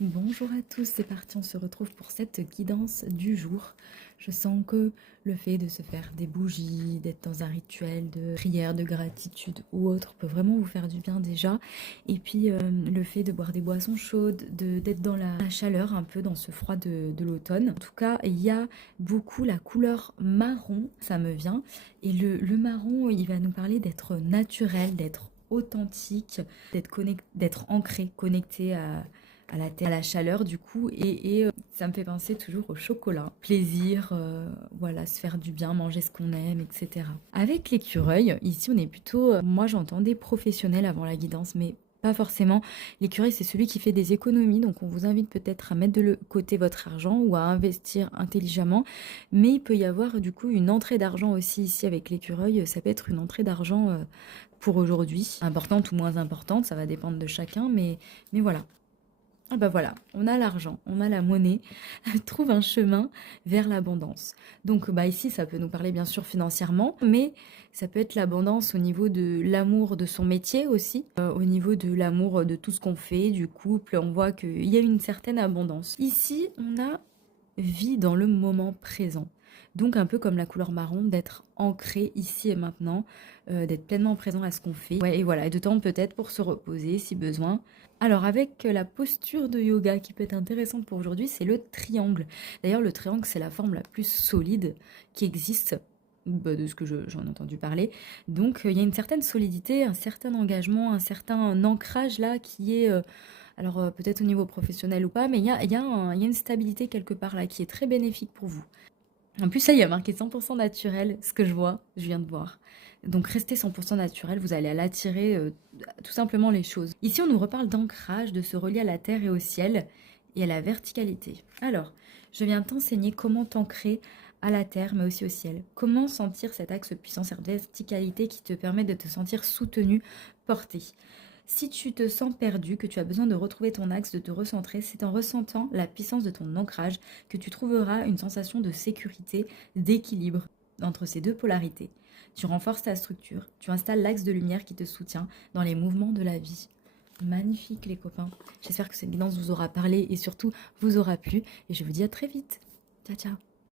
Bonjour à tous, c'est parti, on se retrouve pour cette guidance du jour. Je sens que le fait de se faire des bougies, d'être dans un rituel de prière, de gratitude ou autre peut vraiment vous faire du bien déjà. Et puis le fait de boire des boissons chaudes, d'être dans la chaleur, un peu dans ce froid de l'automne. En tout cas, il y a beaucoup la couleur marron, ça me vient. Et le marron, il va nous parler d'être naturel, d'être authentique, d'être ancré, connecté à la terre, à la chaleur du coup, et ça me fait penser toujours au chocolat. Plaisir, voilà, se faire du bien, manger ce qu'on aime, etc. Avec l'écureuil, ici on est plutôt, moi j'entendais professionnel avant la guidance, mais pas forcément. L'écureuil, c'est celui qui fait des économies, donc on vous invite peut-être à mettre de côté votre argent ou à investir intelligemment, mais il peut y avoir du coup une entrée d'argent aussi ici avec l'écureuil, ça peut être une entrée d'argent pour aujourd'hui, importante ou moins importante, ça va dépendre de chacun, mais voilà. Ah bah voilà, on a l'argent, on a la monnaie, trouve un chemin vers l'abondance. Donc bah ici, ça peut nous parler bien sûr financièrement, mais ça peut être l'abondance au niveau de l'amour de son métier aussi, au niveau de l'amour de tout ce qu'on fait, du couple, on voit qu'il y a une certaine abondance. Ici, on a vie dans le moment présent. Donc un peu comme la couleur marron, d'être ancré ici et maintenant, d'être pleinement présent à ce qu'on fait. Ouais, et voilà, et de temps peut-être pour se reposer si besoin. Alors avec la posture de yoga qui peut être intéressante pour aujourd'hui, c'est le triangle. D'ailleurs, le triangle, c'est la forme la plus solide qui existe, bah, de ce que j'en ai entendu parler. Donc il y a une certaine solidité, un certain engagement, un certain ancrage là qui est... alors peut-être au niveau professionnel ou pas, mais il y a une stabilité quelque part là qui est très bénéfique pour vous. En plus, là, il y a marqué 100% naturel, ce que je vois, je viens de voir. Donc, restez 100% naturel, vous allez à l'attirer tout simplement les choses. Ici, on nous reparle d'ancrage, de se relier à la terre et au ciel et à la verticalité. Alors, je viens t'enseigner comment t'ancrer à la terre, mais aussi au ciel. Comment sentir cet axe puissant, cette verticalité qui te permet de te sentir soutenu, porté. Si tu te sens perdu, que tu as besoin de retrouver ton axe, de te recentrer, c'est en ressentant la puissance de ton ancrage que tu trouveras une sensation de sécurité, d'équilibre entre ces deux polarités. Tu renforces ta structure, tu installes l'axe de lumière qui te soutient dans les mouvements de la vie. Magnifique les copains. J'espère que cette guidance vous aura parlé et surtout vous aura plu. Et je vous dis à très vite. Ciao ciao.